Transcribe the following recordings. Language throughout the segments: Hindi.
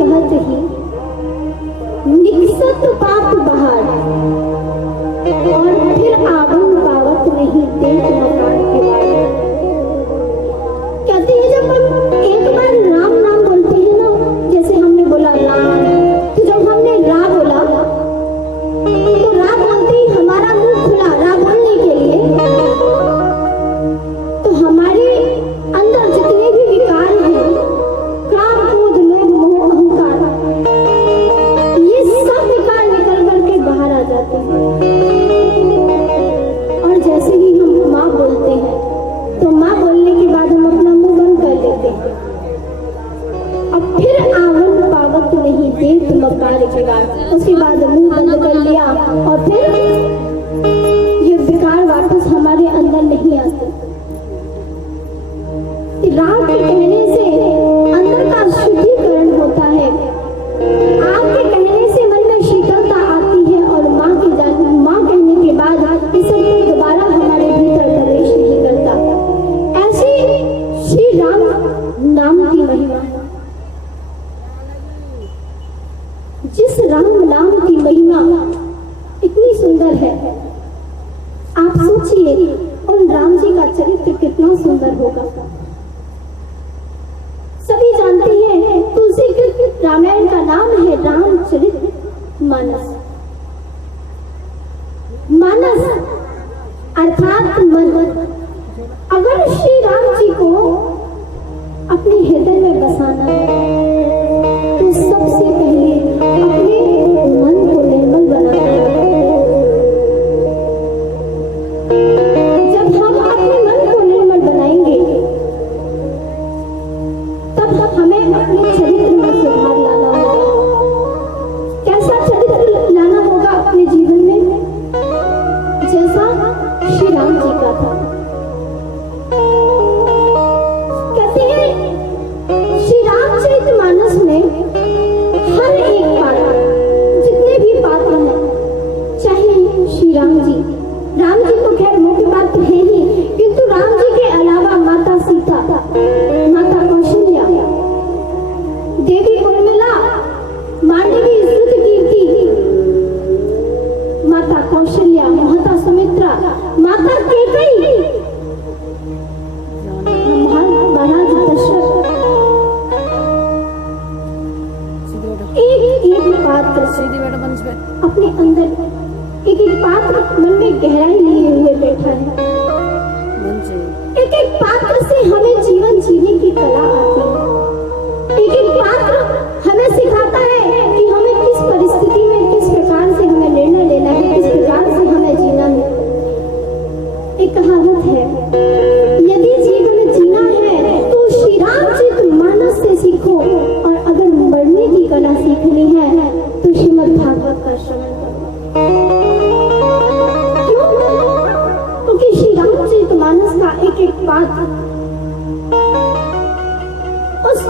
कहत ही निकसत पाप बाहर, और फिर आवन पावत नहीं देख मकान के बाहर। कहते हैं जब हम एक बार राम नाम बोलते हैं ना, जैसे हमने बोला राम, तो जब हमने रा बोला तो रा बोलते ही हमारा मुंह खुला रा बोलने के लिए, तो हमारे अंदर जितने भी विकार हैं, काम क्रोध लोभ मोह अहंकार, ये सब विकार निकल करके बाहर आ जाते हैं। और जैसे ही हम माँ बोलते हैं तो माँ बोलने के बाद हम अपना मुंह बंद कर लेते हैं। अब फिर आवन पावत नहीं देख मकार के बाद, उसके बाद मुंह बंद कर लिया और फिर ये विकार वापस हमारे अंदर नहीं आते। राम के कहने से अंदर का शुद्धिकरण होता है, आप के कहने से मन में शीतलता आती है, और माँ कहने के बाद ये सब दोबारा हमारे भीतर प्रवेश नहीं करता। ऐसी श्री राम नाम की महिमा, जिस राम नाम की महिमा इतनी सुंदर है, आप सोचिए उन राम जी का चरित्र कितना सुंदर होगा। सभी जानते हैं तुलसी के रामायण का नाम है रामचरित मानस। मानस अर्थात मन। अगर श्री राम जी को अपने हृदय में बसाना है तो सबसे पहले अपने मन को निर्मल बनाना है। जब हम अपने मन को निर्मल बनाएंगे तब हमें अपने चरित्र में सुधार लाना होगा। कैसा चरित्र लाना होगा अपने जीवन में? जैसा श्री राम जी का था। कहते हैं श्री रामचरितमानस में हर एक पात्र, जितने भी पात्र हैं, चाहे श्री राम जी तो खैर मुख्य पात्र है ही, किंतु राम जी के अलावा माता सीता, माता कौशल्या, देवी उर्मिला, मांडवी स्तुति कीर्ति, माता कौशल्या, माता सुमित्रा, माता कैकेयी, महाराज दशरथ, एक पात्र अपने अंदर एक पात्र मन में गहराई लिए हुए बैठा है। एक पात्र से हमें जीवन जीने की कला आती है। एक पात्र हमें सिखाता है कि हमें किस परिस्थिति में किस प्रकार से हमें निर्णय लेना है, किस प्रकार से हमें जीना है। एक कहावत है, यदि जीवन जीना है तो श्री रामचरितमानस से सीखो, और अगर मरने की कला सीखनी है तो श्रीमद् भागवत का श्रवण करो। क्यों? क्योंकि श्री रामचरितमानस का एक पात्र उस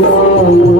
करना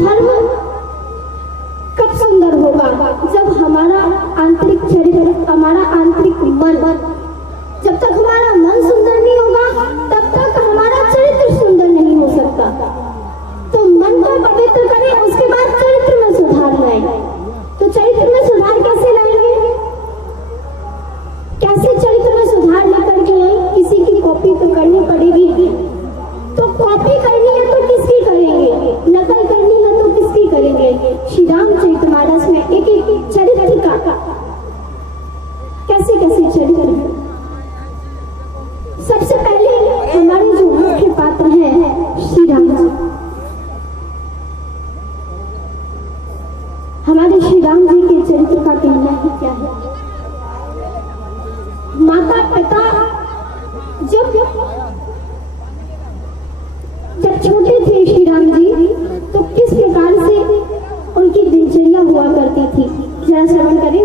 धर्म कब सुंदर होगा? जब हमारा आंतरिक चरित्र, हमारा आंतरिक मन, जब तक हमारा मन सुंदर नहीं होगा तब तक हमारा चरित्र सुंदर नहीं हो सकता। तो मन को पवित्र करें, उसके बाद चरित्र में सुधार लाएं। तो चरित्र में सुधार कैसे लाएंगे? कैसे चरित्र में सुधार लेकर के आए? किसी की कॉपी तो करनी पड़ेगी। तो कॉपी करनी है तो किसकी करेंगे? नकल करनी है तो किसकी करेंगे? श्री रामचरितमानस में एक एक चरित्र का कैसे कैसे चरित्र है। सबसे पहले हमारे जो मुख्य पात्र हैं श्री राम जी, हमारे श्री राम जी के चरित्र का कहना ही क्या है। माता पिता जब छोटे थे श्री राम जी, तो किस प्रकार से उनकी दिनचर्या हुआ करती थी, जरा श्रवण करें।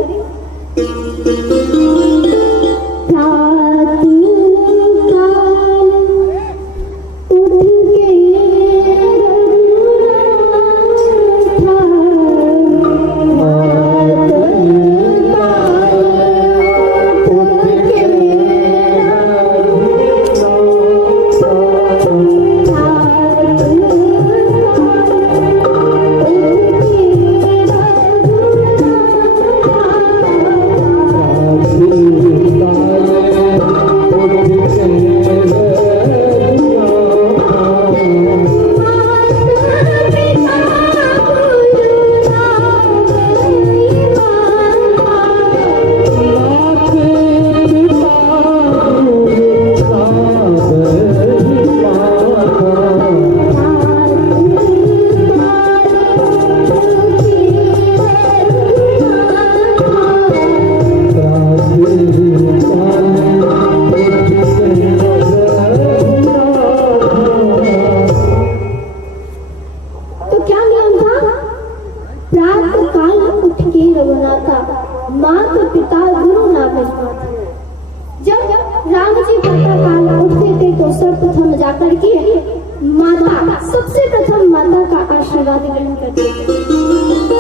सबसे प्रथम माता का आशीर्वाद ग्रहण करते हैं,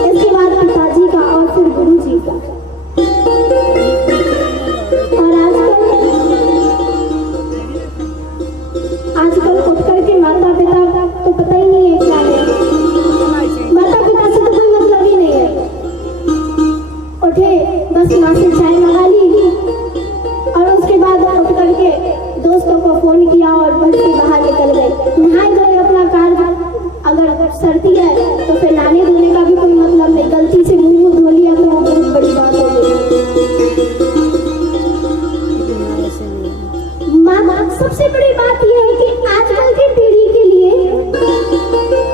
इसके बाद पिताजी का और फिर गुरु जी का। और आजकल उठ करके माता पिता तो पता ही नहीं है क्या है, माता पिता से तो कोई मतलब ही नहीं है। उठे बस माँ से चाय मंगा ली और उसके बाद उठ करके दोस्तों को फोन किया और घर से बाहर निकल गए, नहाए गए अपना कार्य। अगर सर्दी है तो फिर नहाने धोने का भी कोई मतलब नहीं, गलती से मुंह धो लिया तो वो बहुत बड़ी बात हो गई। सबसे बड़ी बात यह है कि आजकल की पीढ़ी के लिए,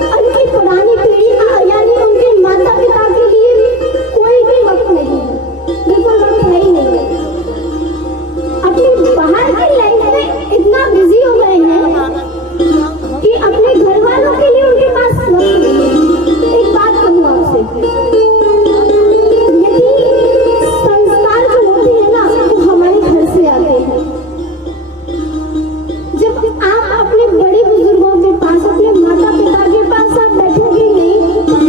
उनकी पुरानी पीढ़ी यानी उनके माता पिता के लिए कोई भी वक्त नहीं है, बिल्कुल वक्त है ही नहीं है। अपनी बाहर की लाइफ में इतना बिजी हो गए हैं कि अपने घर वालों के लिए उनके पास वक्त नहीं है। एक बात कहूँ आपसे, यदि संस्कार जो होते हैं ना वो हमारे घर से आते हैं। जब आप अपने बड़े बुजुर्गों के पास, अपने माता पिता के पास आप बैठोगे नहीं,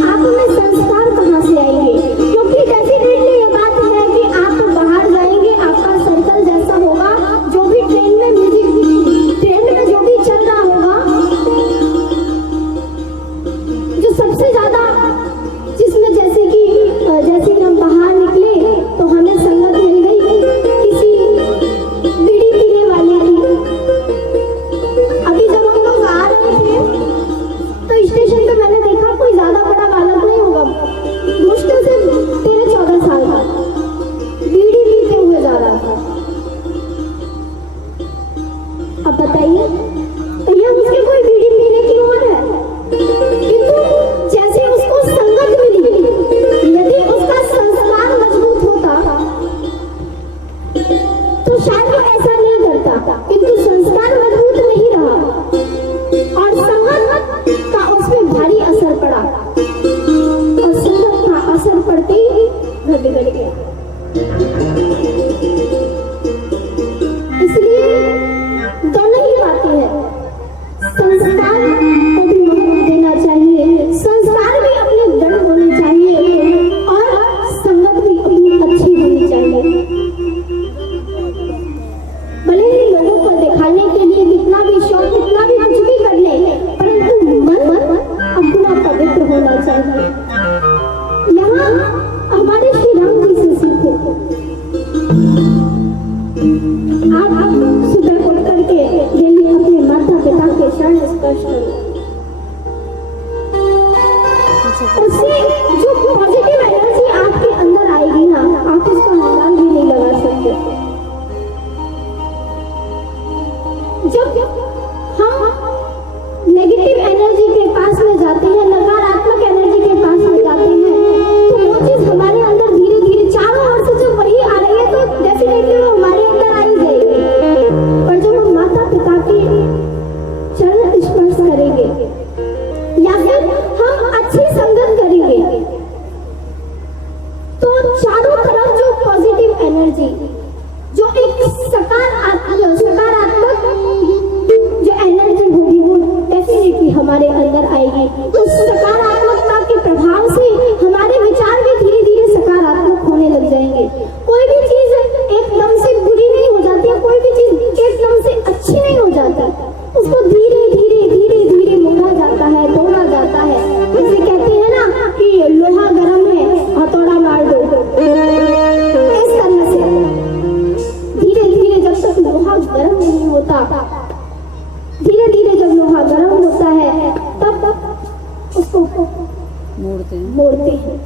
आप में संस्कार कहाँ से आएंगे? क्योंकि डेफिनेटली ये बात है कि आप बाहर जाएंगे, आपका सर्कल जैसा होगा, जो भी ट्रेन में म्यूजिक, ट्रेन में जो भी चल रहा होगा, जो सबसे ज्यादा जिसमें जैसे कि हम बाहर निकले तो हमें संगत मिल गई किसी बीड़ी पीने वाले की। अभी जब हम लोग आ रहे थे तो स्टेशन पे मैंने देखा कोई ज्यादा बड़ा बालक नहीं होगा, मुश्किल से 13-14 साल का, बीड़ी पीते हुए जा रहा था। अब बताइए, तो ये उसके कोई बीड़ी पीने की उम्र है, किंतु जैसे उसको संगत मिली, यदि उसका उससे जो पॉजिटिव एनर्जी आपके अंदर आएगी ना, आप उसका अनुमान भी नहीं लगा सकते। जब हम नेगेटिव एनर्जी के पास में जाते हैं, नकारात्मक एनर्जी के पास में जाते हैं, तो वो चीज हमारे अंदर धीरे धीरे चारों ओर से जब वही आ रही है तो डेफिनेटली वो हमारे अंदर आ ही जाएगी। पर जब हम माता पिता के चरण स्पर्श करेंगे या फिर हम अच्छी संगत करेंगे, तो चारों तरफ जो पॉजिटिव एनर्जी, जो एक सकारात्मक जो एनर्जी होगी वो डेफिनेटली हमारे अंदर आएगी। उस सकारात्मकता के प्रभाव से हमारे विचार भी धीरे धीरे सकारात्मक होने लग जाएंगे। कोई भी चीज एकदम से बुरी नहीं हो जाती है, कोई भी चीज एकदम से अच्छी नहीं हो जाती, उसको धीरे धीरे धीरे धीरे मोड़ा जाता है, तोड़ा जाता है। जैसे कहते हैं ना कि लोहा गर्म है, हथौड़ा मार दो, इस तरह से धीरे धीरे जब तक लोहा गर्म नहीं होता, धीरे धीरे जब लोहा गर्म होता है तब उसको मोड़ते हैं।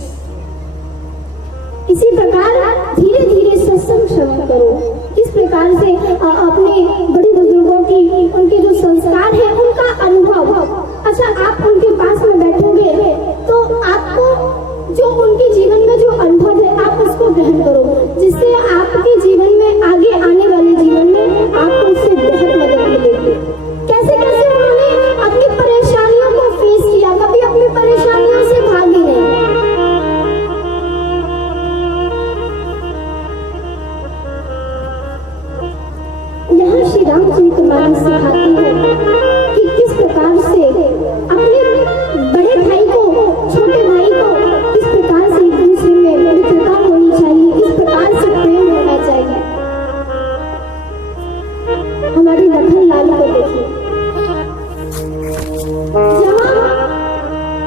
इसी प्रकार धीरे धीरे सत्संग श्रवण करो। इस प्रकार से अपने बड़े बुजुर्गों की, उनके जो संस्कार है उनका अनुभव, अच्छा आप उनके पास में बैठोगे तो आपको जो उनके जीवन में जो अनुभव है आप उसको ग्रहण करो, जिससे आपके जीवन में आगे आने वाले जीवन में आपको उससे बहुत मदद मिलेगी। कैसे कैसे उन्होंने अपनी परेशानियों को फेस किया, कभी अपनी परेशानियों से भागे नहीं। यहाँ श्री रामचरितमानस सिखाती है कि किस प्रकार से अपने बड़े भाई को, छोटे भाई को किस प्रकार से एक दूसरे में मित्रता होनी चाहिए, किस प्रकार से प्रेम होना चाहिए। हमारी लखन लाल को देखिए,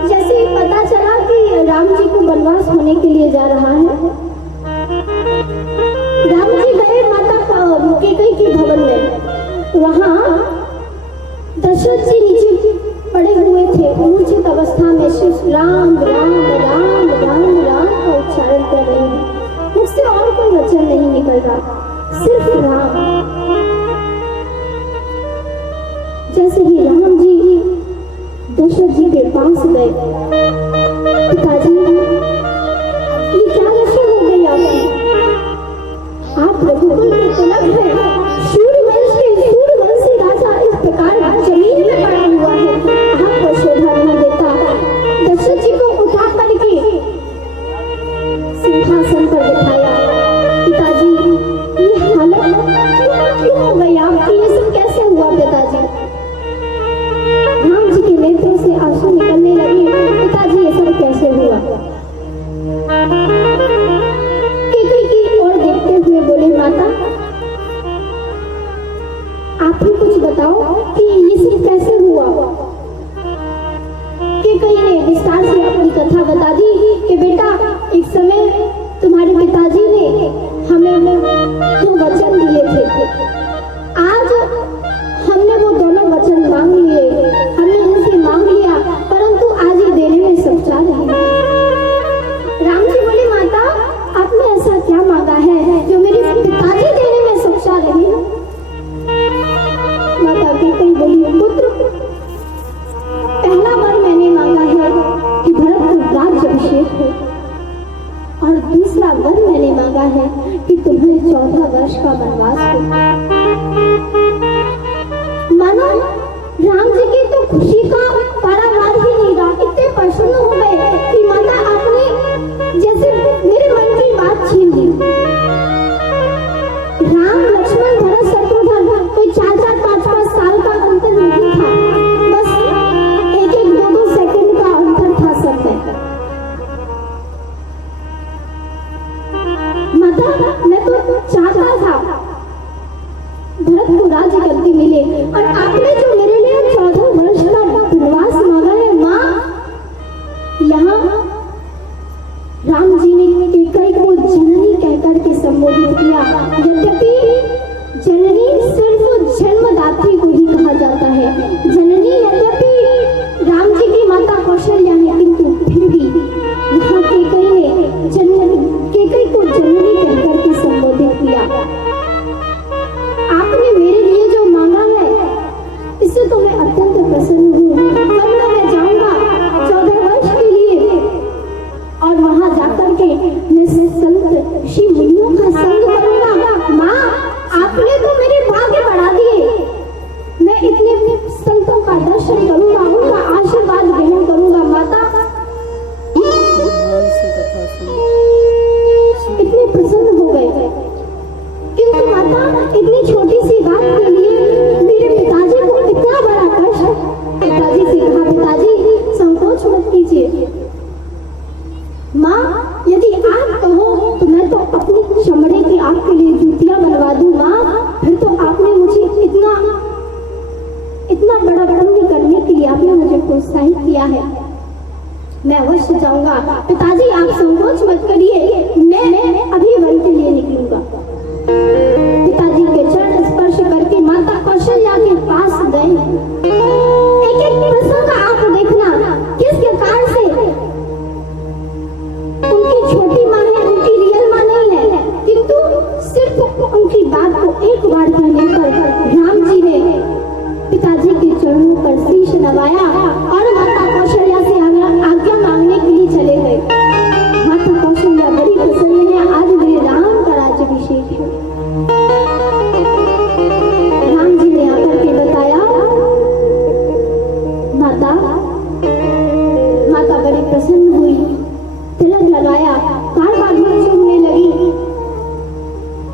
जैसे पता चला कि राम जी को वनवास होने के लिए जा रहा है, राम जी गए माता कैकेयी के भवन में। वहां दशरथ जी नीचे पड़े हुए थे, मूर्छित अवस्था में सिर्फ राम राम राम राम राम का उच्चारण कर रहे हैं, मुझसे और कोई वचन नहीं निकल रहा, सिर्फ राम। जैसे ही राम जी दशरथ जी के पास गए, पिताजी ये क्या दशा हो गई आपकी? आप रघुकुल के तिलक हैं, सूर्यवंशी राजा इस प्रकार जमीन में पड़ा हुआ है, आपको शोभा नहीं देता। दशरथ जी को उठा करके सिंहासन पर बिठाया। पिताजी ये हालत क्यों हो गई आपकी, ये सब कैसे हुआ पिताजी? राम जी के नेत्रों से आंसू निकलने लगे, पिताजी ये सब कैसे हुआ? कैकेयी की ओर देखते हुए बोले, माता आप ही कुछ बताओ कि ये सब कैसे हुआ? कैकेयी ने विस्तार से अपनी कथा बता दी कि बेटा एक समय तुम्हारे पिताजी ने हमें जो वचन दिए थे, आज हमने वो दोनों वचन मांग लिए, हमने उनसे मांग लिया, परंतु आज ये देने में सच्चा नहीं। राम जी बोले, माता आपने ऐसा क्या मांगा है जो मेरे पिताजी देने में सच्चा नहीं? माता कैकेयी बोली, पुत्र पहला वर मैंने मांगा है कि भरत को राज्याभिषेक हो, और दूसरा वर मैंने मांगा है कि तुम्हें 14 वर्ष का वनवास हो। मानो राम जी की तो खुशी का पारावार ही नहीं रहा, इतने प्रसन्न हो गए कि माता आपने जैसे मेरे मन की बात छीन ली। राम लक्ष्मण भरत शत्रुघ्न कोई 4-4 5-5 साल का अंतर नहीं था, बस 1-1 2-2 सेकंड का अंतर था सब में। माता मैं तो चाहता था भरत को राज्य गद्दी मिले, और आपने जो मेरे लिए 14 वर्ष का वनवास मांगा है माँ, यहाँ राम जी ने कैकेयी को जननी कहकर के संबोधित किया। यद्यपि जननी सिर्फ जन्मदात्री को ही कहा जाता है, जननी यद्यपि राम जी की माता कौशल्या है, किंतु फिर भी दिया है। मैं अवश्य जाऊंगा। पिताजी आप संकोच मत करिए, मैं अभी वन के लिए निकलूंगा। पिताजी के चरण स्पर्श करके माता कौशल्या के पास गए। एक एक प्रसंग का आप देखना किस प्रकार से उनकी छोटी माँ है, उनकी रियल माँ नहीं है, किंतु सिर्फ उनकी बात को एक बार कहने पर राम जी ने पिताजी के चरणों पर शीश नवाया और माता कौशल्या से आज्ञा मांगने के लिए चले गए। माता कौशल्या बड़ी प्रसन्न है, आज मेरे राम का राज्याभिषेक है। राम जी ने आकर के बताया, माता बड़ी प्रसन्न हुई, तिलक लगाया, बार-बार हाथ चूमने लगी।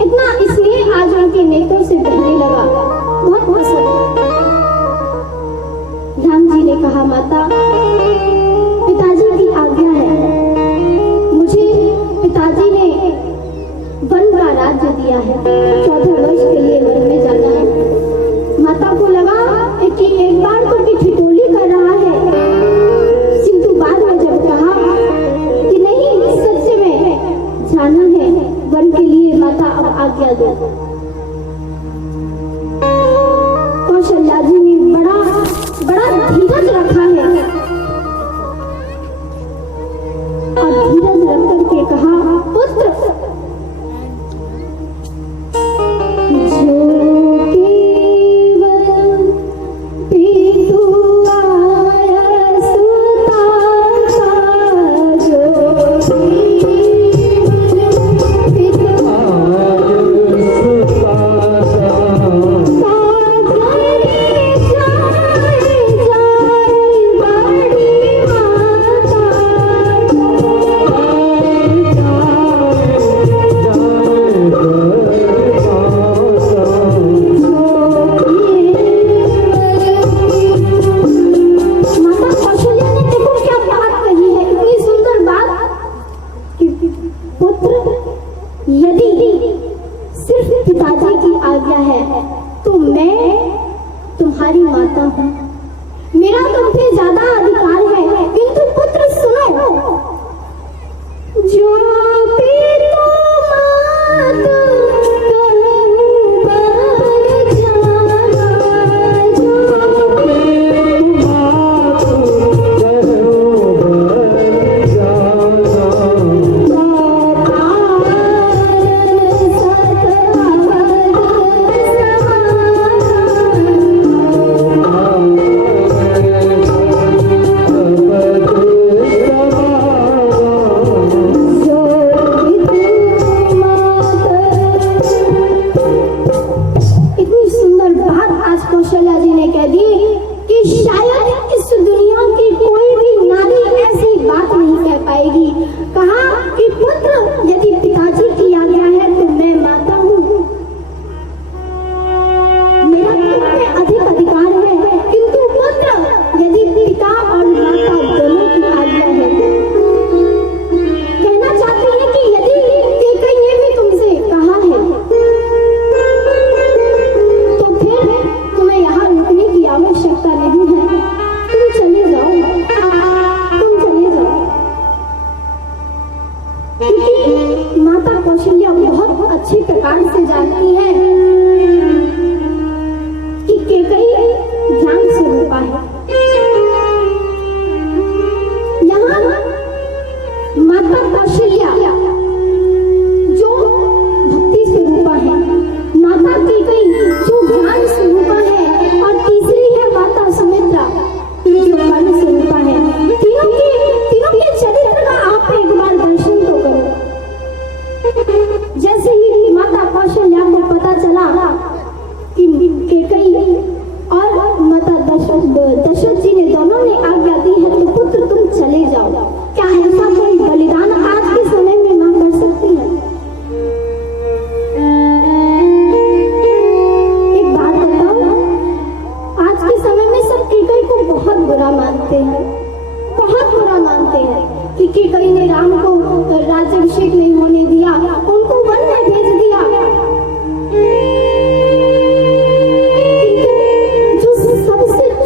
इतना इसलिए आज उनके नेत्रों से बहने लगा, बहुत प्रसन्न। राम जी ने कहा, माता पिताजी की आज्ञा है, मुझे पिताजी ने वन का राज्य दिया है, 14 वर्ष के लिए वन में जाना है। माता को लगा कि एक बार तो कि ठिठोली कर रहा है, किंतु बाद में जब कहा कि नहीं सच में जाना है वन के लिए, माता अब आज्ञा दो। कौशल्या जी ने बड़ा धीरज रखा है और धीरज रख करके कहा, पुत्र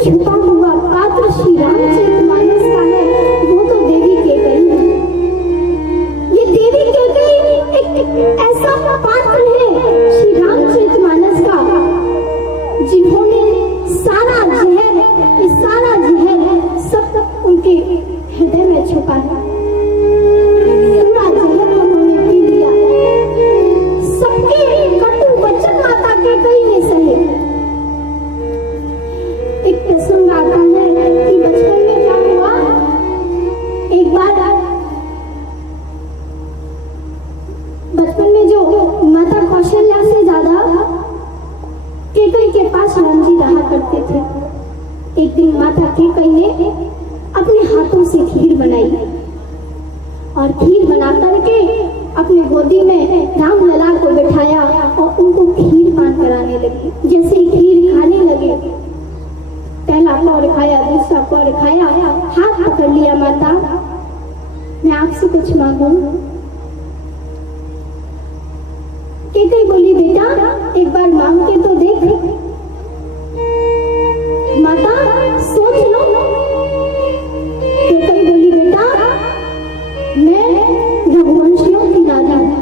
छुपा हुआ पात्र श्री रामचरितमानस खीर बनाई और खीर बना करके अपनी गोदी में राम लला को बिठाया और उनको खीर पान कराने लगी। जैसे ही खीर खाने लगे, पहला पौर खाया, दूसरा पौर खाया, हाथ पकड़ लिया, माता मैं आपसे कुछ मांगू। केकई बोली बेटा एक बार मांग के तो देख। माता सोच लो। केकई बोली बेटा मैं रघुवंशियों की राजा हूँ,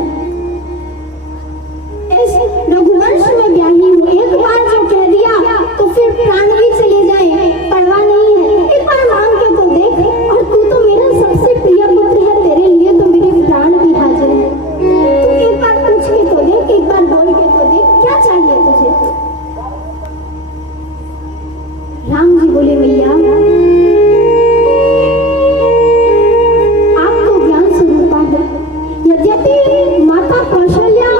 इस रघुवंश में ब्याही हूँ। एक बार जो कह दिया तो फिर प्राण भी चले जाए परवाह नहीं है। एक बार मांग के तो देख, और तू तो मेरा सबसे प्रिय पुत्र है, तेरे लिए तो मेरे प्राण भी हाजिर है। तू एक बार पूछ के तो देख, एक बार बोल के तो देख, क्या चाहिए तुझे? राम जी बोले मैया आप तो ज्ञान स्वरूपा हो। यद्यपि माता कौशल्या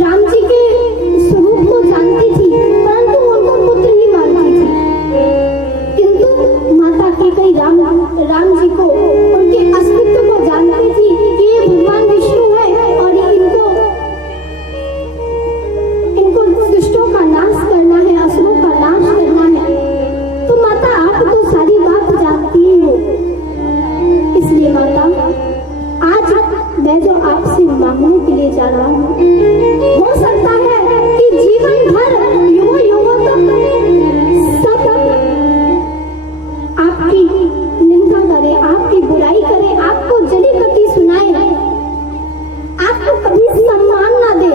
राम जी के स्वरूप को जानती थी, परंतु उनको पुत्र ही मानती थी। किंतु माता केकई राम जी को, उनके अस्तित्व को जानती थी कि ये भगवान विष्णु है और इनको दुष्टों का नाश करना है, असुरों का नाश करना है। तो माता आप तो सारी बात जानती ही हो। इसलिए माता आज मैं जो आपसे मांगने के लिए जा रहा हूँ, हो सकता है कि जीवन भर युगों युगों तक सब आपकी निंदा करे, आपकी बुराई करे, आपको जली कटी सुनाए, आपको कभी सम्मान ना दे।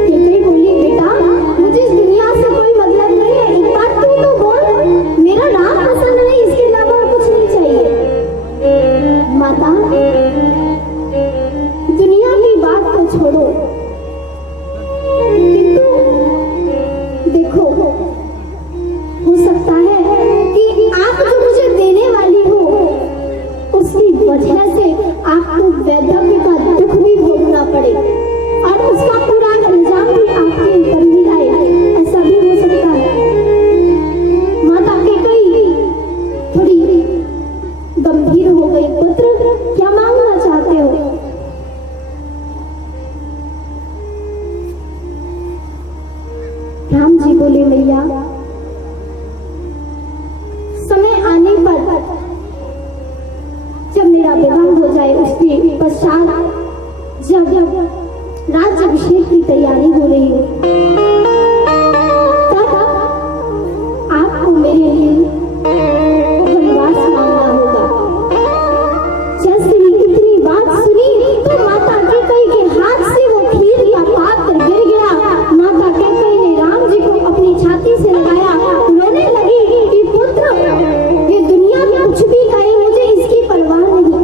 केकई बोली बेटा मुझे इस दुनिया से कोई मतलब नहीं है, एक बात तू तो बोल, मेरा राम पसंद है, इसके अलावा और कुछ नहीं चाहिए। माता दुनिया की बात को छोड़ो, किंतु देखो हो सकता है कि आप जो मुझे देने वाली हो उसकी वजह से आपको वैधव्य का दुख भी भोगना पड़े और उसका पूरा इल्जाम भी आपके ऊपर ही आए, ऐसा भी हो सकता है। माता केकई थोड़ी गंभीर हो गई। पुत्र क्या मांगना चाहते हो? राम जी बोले मैया समय आने पर जब मेरा विवाह हो जाए, उसके पश्चात जब राज्याभिषेक की तैयारी हो रही हो, तब आपको मेरे लिए वनवास मांगना होगा। जैसे ही इतनी बात सुनी तो माता केकई के हाथ से वो खीर का पात्र गिर गया। माता केकई ने राम जी को अपनी छाती से लगाया, रोने लगी कि पुत्र ये दुनिया में कुछ भी करे मुझे इसकी परवाह नहीं।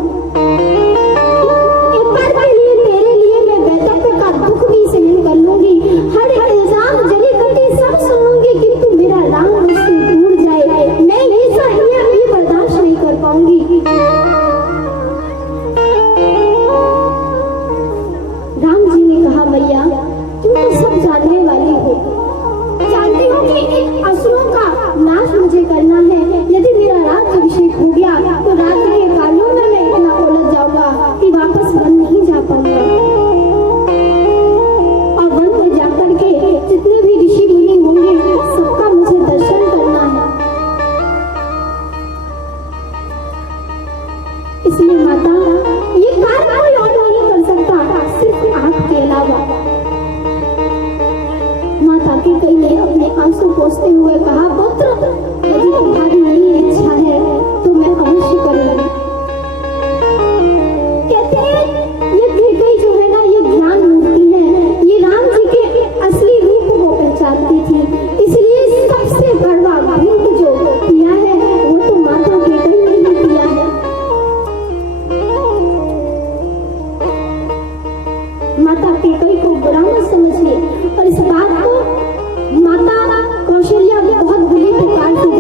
एक बार के लिए तेरे लिए मैं वैधव्य का दुख भी सहन कर लूंगी, हर इल्जाम जली कटी सब सुन लूंगी, किंतु मेरा राम मुझसे दूर जाए मैं ये भी बर्दाश्त नहीं कर पाऊंगी। राम जी ने कहा मैया तुम तो सब जानने वाली हो, जानती हो कि इन असुरों का नाश मुझे करना है। यदि मेरा राज्याभिषेक हो गया तो राज्य के कार्यों में मैं इतना उलझ जाऊंगा कि वापस वन नहीं जा पाऊंगा, और वन में जाकर के जितने भी ऋषि मुनि होंगे सबका मुझे दर्शन करना है। इसलिए माता ये कार्य कोई और नहीं कर सकता सिर्फ आपके अलावा। माता केकई ने अपने आंसू पोंछते हुए कहा पुत्र यदि तुम्हारी यही इच्छा है तो मैं अवश्य करूंगी। कहते हैं ये केकई जो है ना ये ज्ञान मूर्ति है, ये राम जी के असली रूप को पहचानती थी, इसलिए सबसे बड़ा भेंट जो किया है वो तो माता केकई ने ही किया है। माता केकई को बुरा मत समझिए, और इस बात को माता कौशल्या बहुत बुरी प्रकार से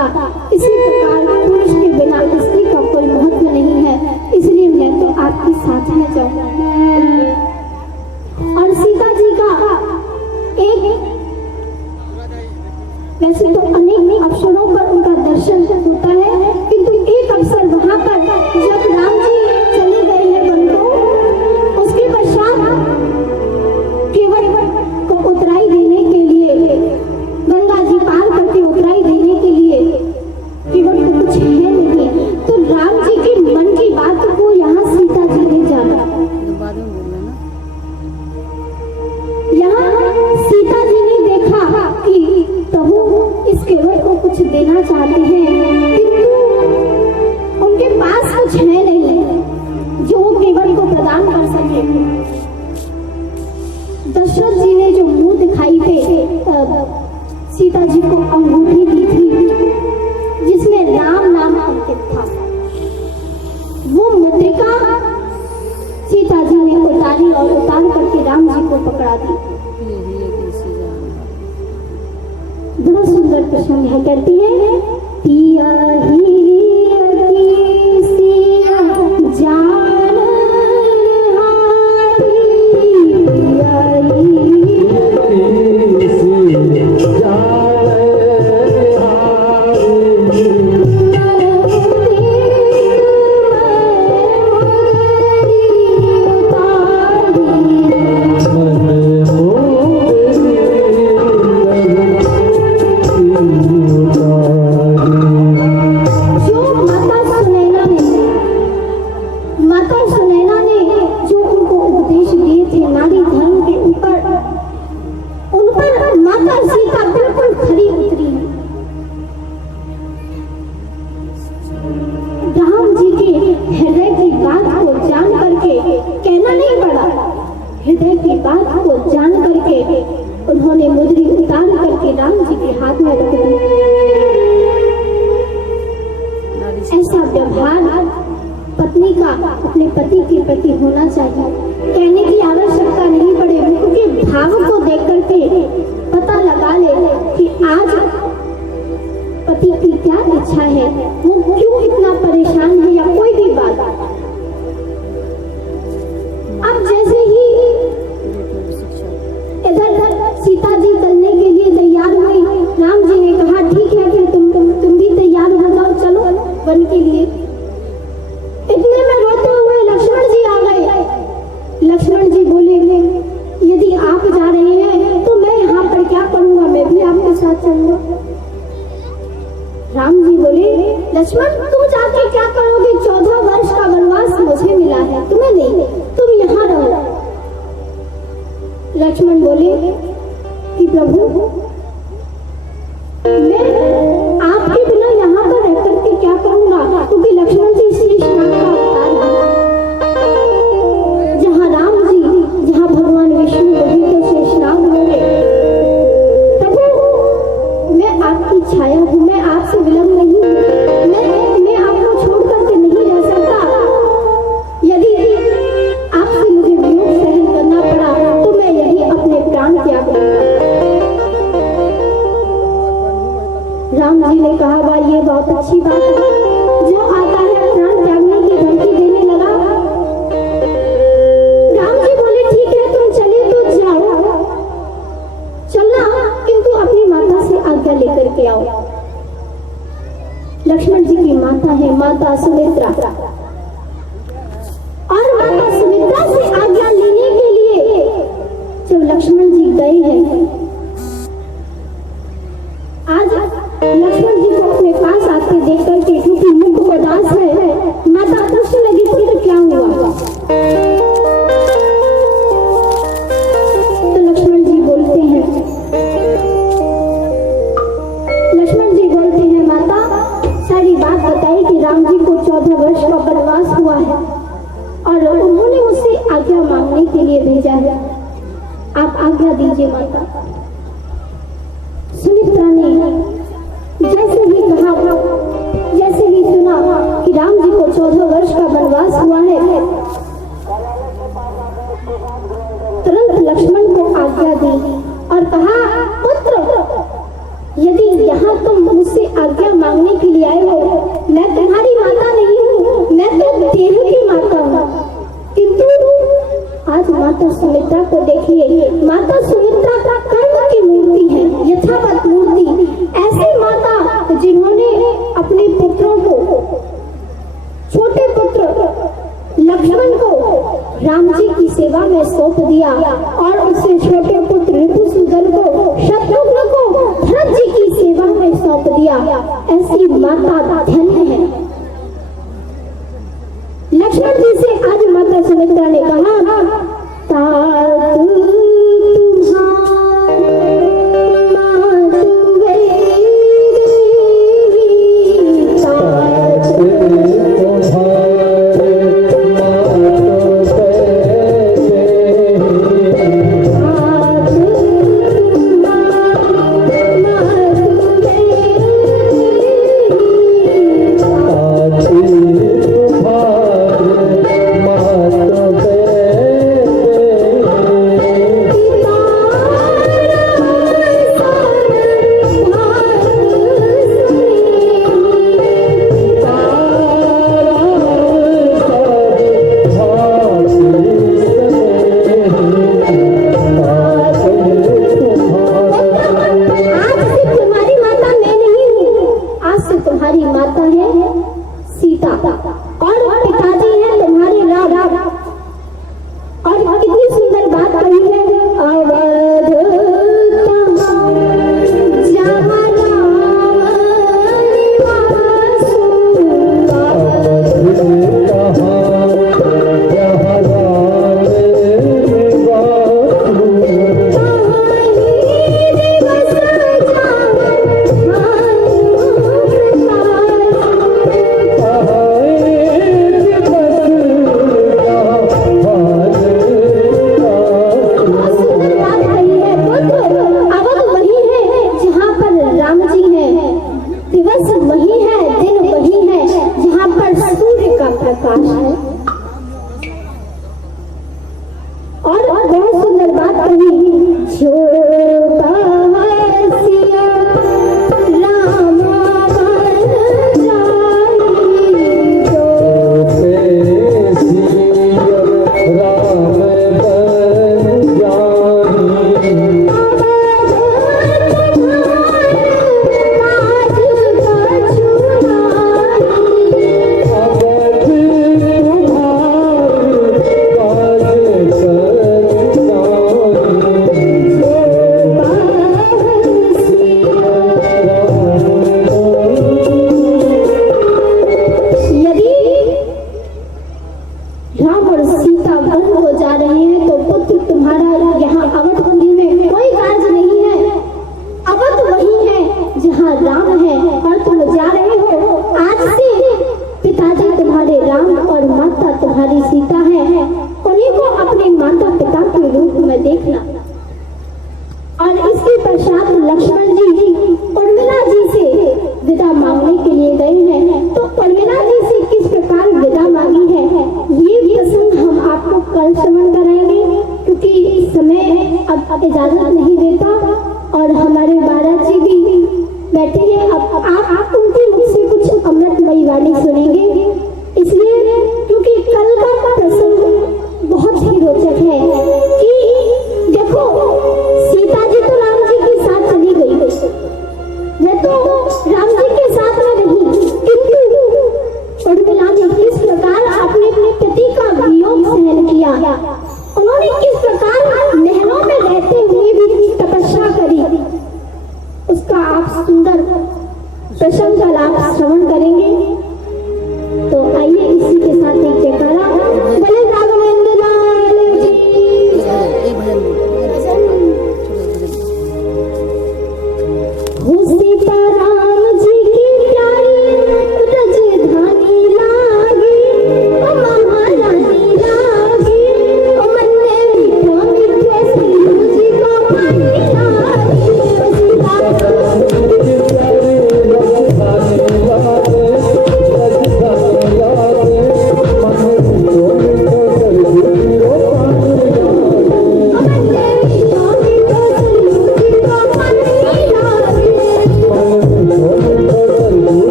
माता, इसी प्रकार पुरुष के बिना स्त्री का कोई महत्व नहीं है, इसलिए मैं तो आपके साथ में जाऊंगा। और सीता जी का एक वैसे तो अनेक अवसरों पर उनका दर्शन होता है, किंतु एक अवसर वहां पर जब राम जी चले गए हैं वन को, उसके पश्चात केवट को उतराई देने के लिए, गंगा जी पार करके उतराई देने के लिए केवट को कुछ है नहीं, तो राम जी के मन की बात को यहाँ सीता जी ने जाना। यहाँ सीता जी ने देखा कि प्रभु इस केवट को कुछ देना चाहते हैं, किंतु उनके पास कुछ है नहीं जो वो केवट को प्रदान कर सके। दशरथ जी ने जो मुंह दिखाई पे सीता जी को अंगूठी दी थी जिसमें राम नाम अंकित था, वो मुद्रिका सीता जी ने उतारी और उतार करके राम जी को पकड़ा दी। बड़ा सुंदर प्रसंग है। कहती है पिया ही जान उन्होंने मुद्री उतार करके राम जी के हाथ में रख दी। ऐसा व्यवहार पत्नी का अपने पति के प्रति होना चाहिए। कहने की आवश्यकता नहीं पड़े, उनके भाव को देख करके पता लगा ले कि आज पति की क्या इच्छा है, वो क्यों इतना परेशान है या कोई भी बात। अब जैसे ही इधर सीता जी चलने के लिए तैयार हुई, राम जी ने कहा ठीक है फिर तुम भी तैयार हो जाओ, चलो वन के लिए। इतने में रोते हुए लक्ष्मण जी आ गए। लक्ष्मण जी बोले यदि आप जा रहे हैं तो मैं यहाँ पर क्या करूँगा, मैं भी आपके साथ चलूंगा। राम जी बोले लक्ष्मण तुम जाके क्या करोगे, 14 वर्ष का वनवास मुझे मिला है, तुम्हें नहीं, तुम यहाँ रहो। लक्ष्मण बोले कि प्रभु मैं आपके बिना यहाँ पर रह करके क्या करूँगा, क्योंकि लक्ष्मण जी शेषनाग का अवतार है। जहाँ राम जी, जहाँ भगवान विष्णु वहीं तो शेषनाग होंगे। प्रभु मैं आपकी छाया हूँ, मैं आपसे विलंब नहीं हूँ, मैं आपको छोड़ करके नहीं रह सकता। यदि आपसे मुझे वियोग सहन करना पड़ा तो मैं यही अपने प्राण त्याग दूंगा। राम जी ने कहा भाई ये बहुत अच्छी बात है, जो आता है प्राण त्यागने की धमकी देने लगा। राम जी बोले ठीक है तुम चले तो जाओ, चलना किंतु अपनी माता से आज्ञा लेकर के आओ। लक्ष्मण जी की माता है माता सुमित्रा, और माता सुमित्रा से आज्ञा लेने के लिए जब लक्ष्मण जी गए हैं, आज लक्ष्मण जी को अपने पास आते देख करके क्योंकि मुख उदास है, माता पूछने लगी पुत्र क्या हुआ। तो लक्ष्मण जी बोलते हैं माता सारी बात बताई कि राम जी को 14 वर्ष का वनवास हुआ है और उन्होंने मुझसे आज्ञा मांगने के लिए भेजा है, आप आज्ञा दीजिए माता। सुमित्रा ने जैसे ही कहा, जैसे ही सुना कि राम जी को 14 वर्ष का वनवास हुआ है, तुरंत लक्ष्मण को आज्ञा दी और कहा पुत्र यदि यहाँ तुम मुझसे आज्ञा मांग दिया, ऐसी माता धन्य है। लक्ष्मण जी से आज माता सुमित्रा ने कहा, तातु इजाजत नहीं देता और हमारे महाराज जी भी बैठे हैं। अब आप उनके मुख से कुछ अमृतमयी वाणी सुनेंगे, इसलिए क्योंकि कल का प्रसंग बहुत ही रोचक है कि देखो सीता जी तो राम जी के साथ चली गई, वह तो राम जी के साथ में रही, किंतु उर्मिला ने किस प्रकार अपने पति का वियोग सहन किया, उन्होंने किस प्रकार महलों में रहते हुए भी तपस्या करी, उसका आप सुंदर प्रसंग का आप श्रवण करेंगे।